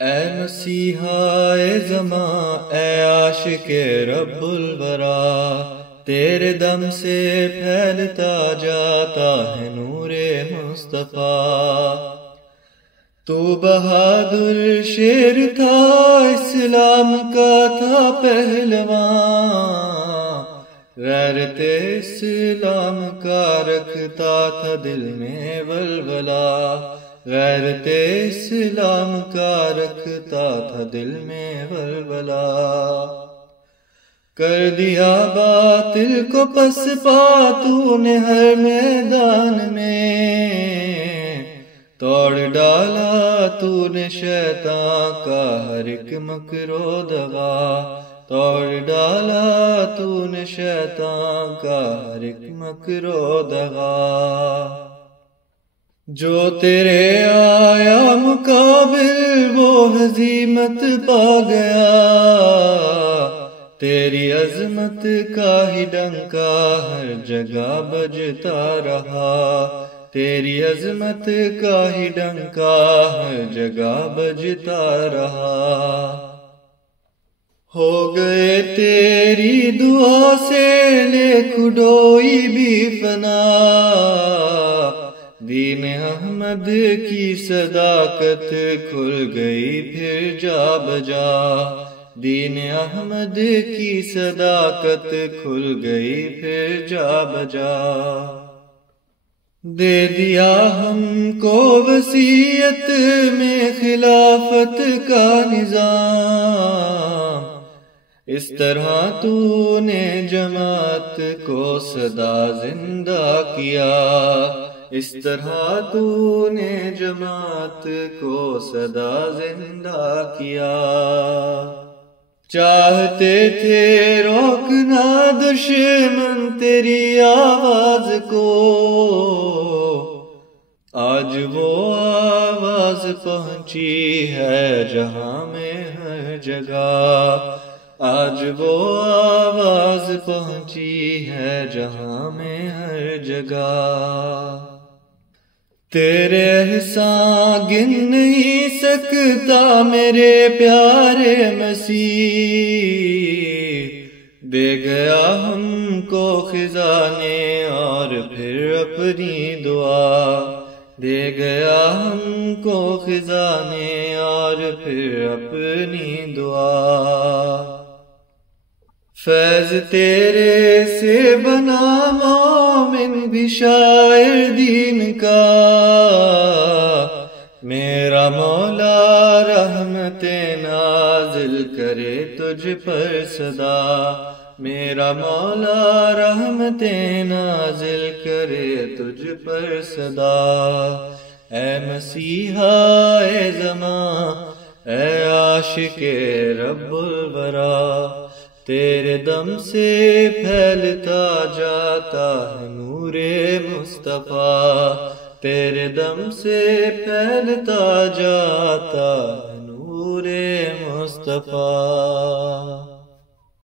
اے مسیحا زماں، اے عاشق رب الورا، تیرے دم سے پھیلتا جاتا ہے نور مصطفیٰ۔ تو بہادر شیر تھا، اسلام کا تھا پہلوان، غیرت اسلام کا رکھتا تھا دل میں ولولہ، غیرت اسلام کا رکھتا تھا دل میں ولولہ۔ کر دیا باطل کو پسپا تو نے ہر میدان میں، توڑ ڈالا تو نے شیطان کا ہر ایک مکر و دغا، توڑ ڈالا تو نے شیطان کا ہر ایک مکر و دغا۔ جو تیرے آیا مقابل وہ ہزیمت پا گیا، تیری عظمت کا ہی ڈنکا ہر جگہ بجتا رہا، تیری عظمت کا ہی ڈنکا ہر جگہ بجتا رہا۔ ہو گئے تیری دعا سے لیکھ ڈوئی بھی فنا، دین احمد کی صداقت کھل گئی پھر جا بجا، دین احمد کی صداقت کھل گئی پھر جا بجا۔ دے دیا ہم کو وصیت میں خلافت کا نظام، اس طرح تو نے جماعت کو سدا زندہ کیا، اس طرح تو نے جماعت کو سدا زندہ کیا۔ چاہتے تھے روکنا دشمن تیری آواز کو، آج وہ آواز پہنچی ہے جہاں میں ہر جگہ، آج وہ آواز پہنچی ہے جہاں میں ہر جگہ۔ تیرے احسان گن نہیں سکتا میرے پیارے مسیح، دے گیا ہم کو خزانے اور پھر اپنی دعا، دے گیا ہم کو خزانے اور پھر اپنی دعا۔ فیض تیرے سے بنا مومن بھی شاعر دین کا، میرا مولا رحمت نازل کرے تجھ پر صدا، میرا مولا رحمت نازل کرے تجھ پر صدا۔ اے مسیحا اے زماں، اے عاشق رب الورا، تیرے دم سے پھیلتا جاتا ہے نور مصطفیٰ، تیرے دم سے پھیلتا جاتا ہے نور مصطفیٰ۔